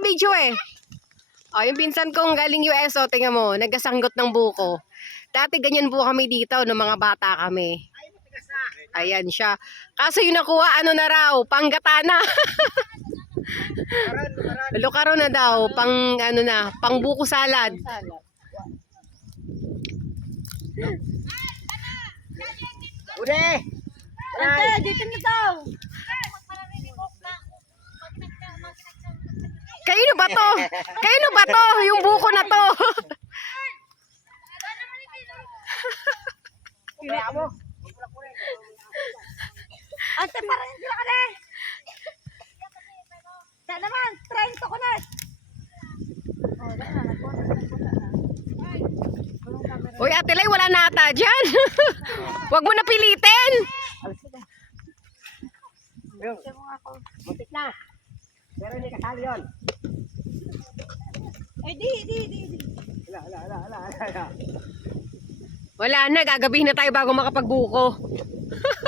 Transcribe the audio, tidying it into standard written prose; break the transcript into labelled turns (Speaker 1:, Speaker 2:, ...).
Speaker 1: naka-video eh. Oh, yung pinsan kong galing US, oh, tingnan mo, nagkasanggot ng buko. Dati ganyan po kami dito, nung mga bata kami. Ayan siya. Kaso yung nakuha, ano na raw, panggatana. Lukaro na daw, pang ano na, pang buko salad.
Speaker 2: Ude!
Speaker 3: Ate, dito na daw.
Speaker 1: Kaino ba to? Kaino ba to? Yung buko na to.
Speaker 3: Ate, parang sila ka na. Sa naman, 30 ko na.
Speaker 1: Uy, Ate Lay, wala na ata dyan. Huwag mo na pilitin.
Speaker 2: Muntik na. Pero hindi kasali yun.
Speaker 3: Ay, di.
Speaker 2: Ala.
Speaker 1: Wala na, gagabihin na tayo bago makapagbuko.